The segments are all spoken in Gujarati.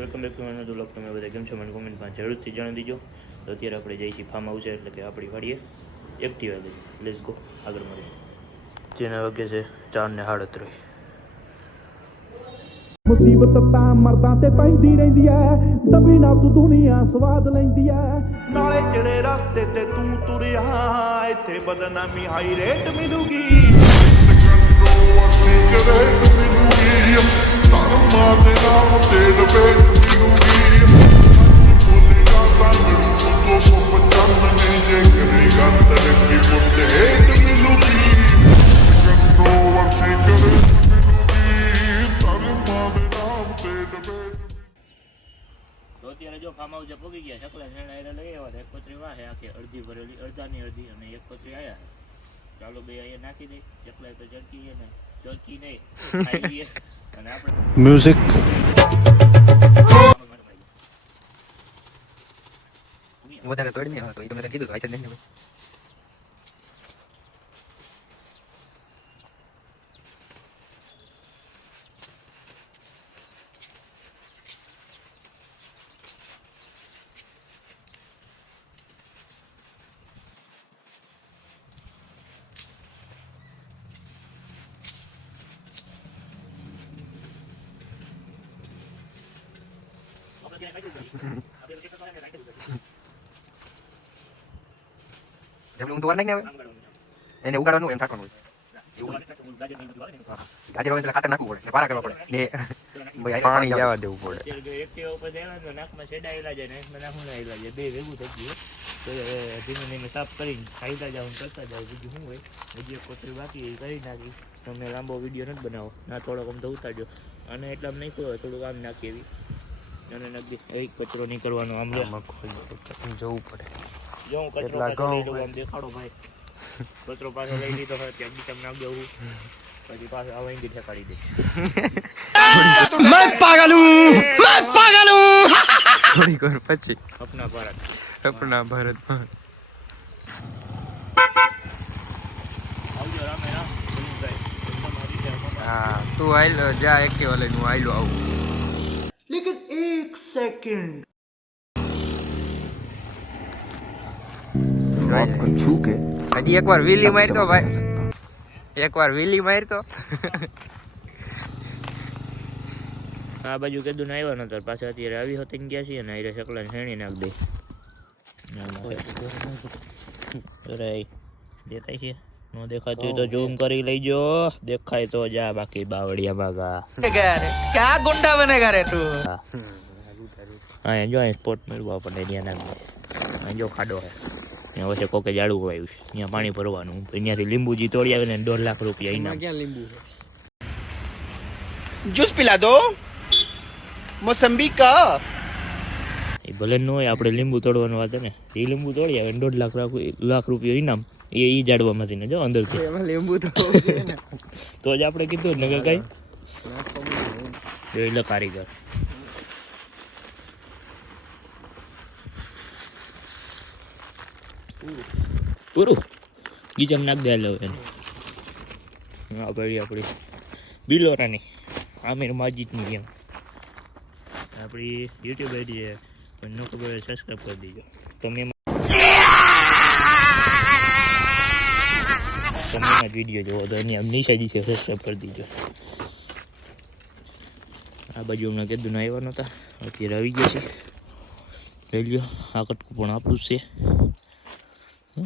Welcome back to another vlog. તમે બધા કેમ છો મને કોમેન્ટમાં જરૂરથી જણાવી દીજો. તો અત્યારે આપણે જઈએ છીએ ફાર્મ હાઉસ, એટલે કે આપણી વાડીએ એક્ટિવા લઈ. લેટ્સ ગો, આગળ મળીએ. જેના વાગે છે 4:37. ਮੁਸੀਬਤ ਤਾਂ ਮਰਦਾਂ ਤੇ ਪੈਂਦੀ ਰਹਿੰਦੀ ਐ, ਦਬੀ ਨਾ ਤੂੰ ਦੁਨੀਆ ਸਵਾਦ ਲੈਂਦੀ ਐ। ਨਾਲੇ ਜਿਹੜੇ ਰਸਤੇ ਤੇ ਤੂੰ ਤੁਰਿਆ, ਇੱਥੇ ਬਦਨਾਮੀ ਹਾਈ ਰੇਟ ਮਿਲੂਗੀ। ਧਰਮਾਂ ਦੇ ਨਾਮ ਤੇ ਡਬੇਟ ਮਿਲੂਗੀ। ਸੱਚ ਬੋਲੇਗਾ ਤਾਂ ਮਿਲੂ 295, ਜੇ ਕਰੇਗਾ ਤਰੱਕੀ ਮੁੱਦੇ ਹੇਠ ਮਿਲੂਗੀ। ਕੰਟਰੋਵਰਸੀ ਕਰੇ તો અત્યારે જો ફાર્મ હાઉસે પહોંચી ગયા. શકલા નેણા લઈ આવ્યા. એક પતરી વાહે આખી અડધી ભરેલી, અડધાની અડધી, અને એક પતરી આવ્યા. ચાલો બે અહીંયા નાખી દઈ. શકલા તો ચડકી ને ચડકી નહીં ખાઈ લઈએ. અને આપણે મ્યુઝિક વધારે તોડ નહીં હતો, એ તો મેં કીધું તો નહીં. જેટલું ઊંધું વાર નહીં આવે એને ઉગાડવાનું એમ ઠાકવાનું હોય. આજે પેલા ખાતર નાખવું પડે, પારા કરવા પડે ને પાણી જવા દેવું પડે. એક્ટિવા ઉપર દેવાનું, નાકમાં છેડાયેલા જાય, નાકમાં નાખું નાયેલા જાય, બે ભેગું થઈ ગયું. તો ધીમે ધીમે સાફ કરીને ખાઈતા જાવ, કરતા જાવ. બીજું શું હોય, બીજી એક કોતરી બાકી કરી નાખી. તમે લાંબો વિડીયો નથી બનાવો ના, થોડોક આમ તો ઉતારજો. અને એટલા નહીં કહો, થોડુંક આમ નાખી એવી અને નાખી. એક કચરો નહીં કરવાનો, આમ જવું પડે. જો હું કચરો પાછો લઈ લઉં, આમ દેખાડો ભાઈ. કચરો પાછો લઈ લીધો હોય ત્યાં બી તમને નાખ દઉં, પછી પાછો આ વહીથી ઠેકાડી દે. मैं पागल हूँ થોડી વાર પછી અપના ભારત આપણા ભારતમાં આવજો રામે રામ ભાઈ. હા તું આયલ જા એક્ટિવા લઈને હું આયલો આવું. लेकिन एक सेकंड आपको छू के હજી એકવાર વીલી મારતો ભાઈ, એકવાર વીલી મારતો. આ બાજુ કીધું ને આવ્યા નતા, પાછા અત્યારે આવી હતી ને ગયા છીએ ને આરે શકલા છેણી નાખ દે. દેખાય છે? નો દેખાતું હોય તો ઝૂમ કરી લઈજો. દેખાય તો જા, બાકી બાવળિયા ભાગા. ક્યાં ગુંડા બનેગા રે તું. હા જો અહીં સ્પોટ મેળવું આપણને, ત્યાં નાખ દે. અહીં જો ખાડો હે, ત્યાં વચ્ચે કોકે જાડવું વાવ્યું છે, ત્યાં પાણી ભરવાનું. અહીંયાથી લીંબુજી તોડી આવે ને 1.5 લાખ રૂપિયા ઇનામ. ક્યાં લીંબુ जूस पिला दो मौसम्बी का. એ ભલે ન હોય, આપણે લીંબુ તોડવાનું વાત ને, એ લીંબુ તોડી આવે 1.5 લાખ રૂપિયા ઇનામ. એ જાડવામાંથી ને જો અંદરથી એમાં લીંબુ તો તો જ આપણે કીધું ને કે કઈ એટલે કારીગર. પૂરું ગીચમ નાખ દે લો એને. આ પડી આપણી બિલોરાની આમિર માજીદની ગેમ. આપણી યુટ્યુબ આઈડી છે, પણ ન ખબર હોય સબસ્ક્રાઈબ કરી દીજો. તમે એમાં વિડીયો જોવો તો એની આમ નિશાજી છે, સબસ્ક્રાઈબ કરી દીજો. આ બાજુ હમણાં કીધું ને આવ્યા નહોતા, અત્યારે આવી ગયા છે. લઈ લ્યો, આ કટકું પણ આપણું જ છે.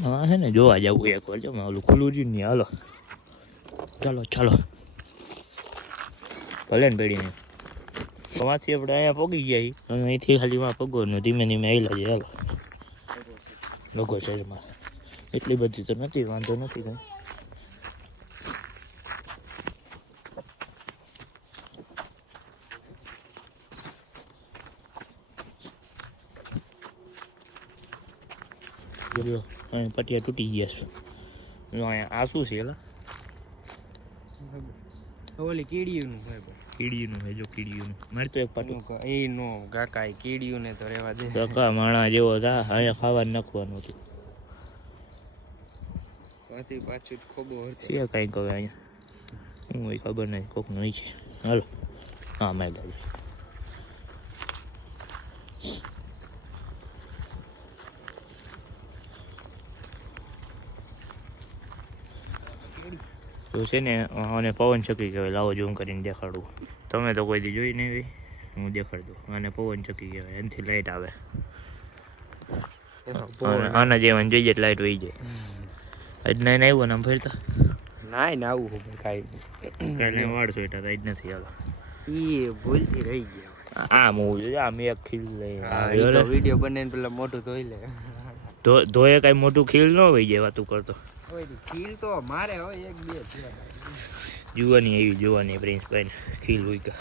હા હે ને, જોવા જવું એકવાર. જો ઓલું ખુલ્લું રહ્યું ને, હાલો ચાલો ચાલો ભલે ને પેઢીને. વાંચી આપણે અહીંયા પગી ગયા, અને અહીંથી ખાલી માં પગવાનું, ધીમે ધીમે આવેલા છે. હાલો લોકો શહેરમાં એટલી બધી તો નથી, વાંધો નથી કંઈ. બોલો અહીં પટિયા તૂટી ગયા છે. અહીંયા આ શું છે? એલા ઓલી કીડીયું નું કીડીનું છે, જો કીડીયું મારે તો એક પાટું એ નો કાકા કીડીયું ને તો રેવા દે. કાકા માણા જેવો હતા, અહીંયા ખાવાનું નાખવાનું હતું. પાછી પાછું ખબર છે કાંઈક હવે અહીંયા હું ખબર નહીં, કોક નહીં છે. હાલો હા મારી ગાડી તો છે ને અને પવન ચક્કી કહેવાય. લાવો ઝૂમ કરીને દેખાડું. તમે તો કોઈ દી જોઈ નહીં હોય, હું દેખાડ દઉં. અને પવન ચક્કી કહેવાય. એનાથી લાઇટ આવે. આના જેવા જોઈએ એટલે લાઇટ વહી જાય. આજ નહીં આવ્યો ને આમ ફરતા નાય ને આવું કાંઈ કાલે વાળ સોટા આજ નથી આવ્યો. એ ભૂલથી રહી ગયા. આમ હોવું જોઈએ. આમ એક ખીલ લઈ વિડીયો બને પેલા મોટું ધોઈ લે. ધોયે કાંઈ મોટું ખીલ ન હોય જાય વાતું કરતો. ખીલ તો મારે હોય એક બે છે. જોવાની એવી જોવાની પ્રિન્સભાઈ ખીલ હોય કે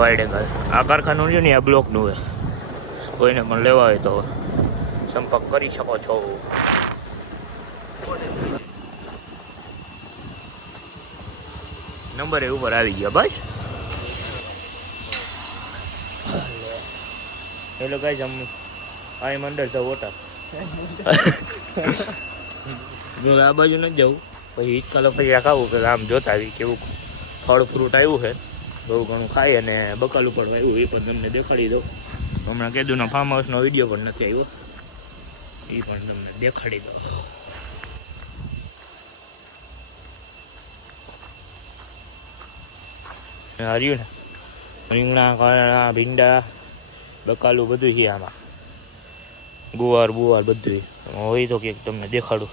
વાઈડ એંગલ આ કારખાનું રહ્યું ને આ બ્લોકનું હોય. કોઈને પણ લેવા હોય તો સંપર્ક કરી શકો છો. નંબર એ ઉપર આવી ગયા બસ. Hello guys, I am under the water. આ બાજુ નથી જવું, પછી હિચકાલો પછી ખાવું કે આમ જોતા આવી કેવું ફળ ફ્રૂટ આવ્યું છે. બહુ ઘણું ખાઈ અને બકાલું પણ આવ્યું એ પણ તમને દેખાડી દઉં. હમણાં કેદુના ફાર્મ હાઉસનો વિડીયો પણ નથી આવ્યો, એ પણ તમને દેખાડી દઉં. હાર્યું ને રીંગણા, કાળા, ભીંડા, બકાલું બધું છે આમાં. ગુવાર બુવાર બધું હોય તો કંઈક તમને દેખાડું.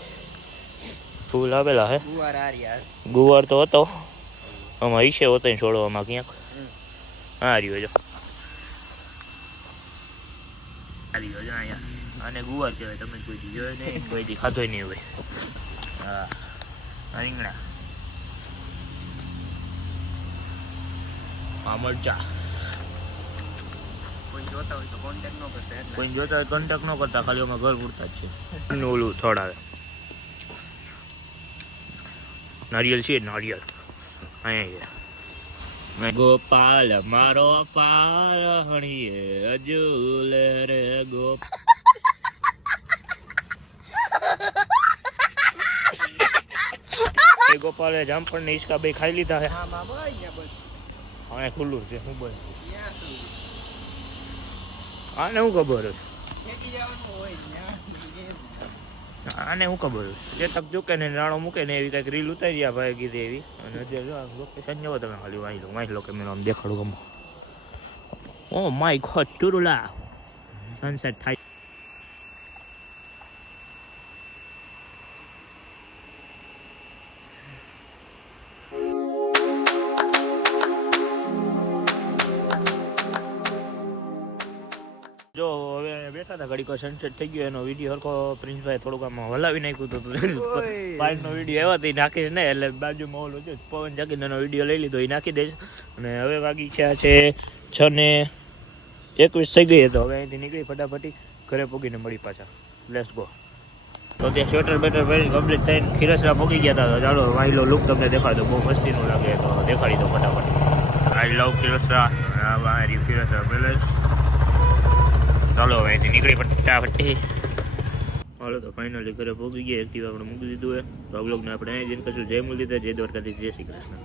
ફૂલ આવેલા હે. ગુવાર તો હતો આમાં, ઈશે હોતો છોડવામાં ક્યાંક. હા રહ્યો જો, રહ્યો જો અહીંયા. આને ગુવાર કહેવાય. તમે કોઈ દી જોયો નહીં, કોઈ દી ખાધો નહીં હોય. હા, રીંગણા, આ મરચા. કોઈ જોતા હોય કોન્ટેક્ટ ન કરતા, ખાલી અમારા ઘર પૂરતા જ છે. ઓલું થડ આવે, નારિયેલ છે, નારિયેલ અહીંયા. ગોપાલ મારો પારણીએ અજુલે રે ગોપાલ. ગોપાલે જામફળ ને ઈસકા બે ખાઈ લીધા છે. હા ખુલ્લું છે. શું બોલ આને શું ખબર હોય? આને શું ખબર હોય? ચેતક ચૂકે ને નાણો મૂકે ને એવી કંઈક રીલ ઉતારી આ ભાઈ કીધી એવી. અને અત્યારે લોકેશન જવો તમે ખાલી વાંચી લો કે મેં આમ દેખાડું ગમો. ઓ માય ગોડ ટુરુલા સનસેટ થાય. જો હવે બેઠા હતા ઘડીક સનસેટ થઈ ગયો. એનો વિડીયો હરખો પ્રિન્સભાઈ થોડુંક આમાં હલાવી નાખ્યું હતું. પાઇપનો વિડીયો એવાથી નાખીશ ને એટલે બાજુમાં ઓલો છે પવન જાગીને એનો વિડીયો લઈ લીધો, એ નાખી દઈશ. અને હવે વાગી છે 6:21 થઈ ગઈ. તો હવે અહીંથી નીકળી ફટાફટી ઘરે પૂગીને મળી પાછા. Let's go. તો ત્યાં સ્વેટર બેટર પહેરી કમ્પ્લીટ થઈને ખીરસરા પૂગી ગયા હતા. તો ચાલો વાઈલો લુક તમને દેખાડો, બહુ મસ્તીનું લાગે તો દેખાડી દો ફટાફટ. આઈ લવ ખીરસરા. ખીરસરા પહેલે ચાલો હવે અહીંથી નીકળી ફટાફટી. હાલો તો ફાઇનલી ઘરે પહોંચી ગયા. એક્ટિવા આપણે મૂકી દીધું હોય. તો આ બ્લોગને આપણે અહીં જઈને કશું જય મુરલીધર, જય દ્વારકાધીશ, જય શ્રી કૃષ્ણ.